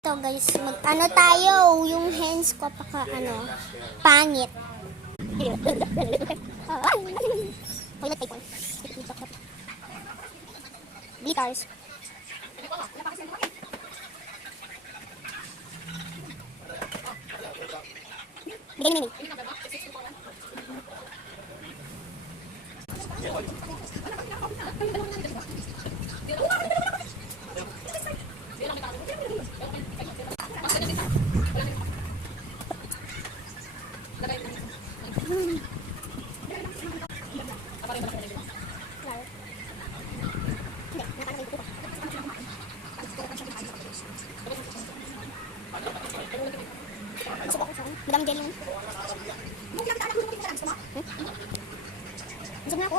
Ito guys, ano tayo, yung hands ko pangit. Toilet paper. Glitters. Bigay ni Mimi. Madaming jelly yun. Busog na ako.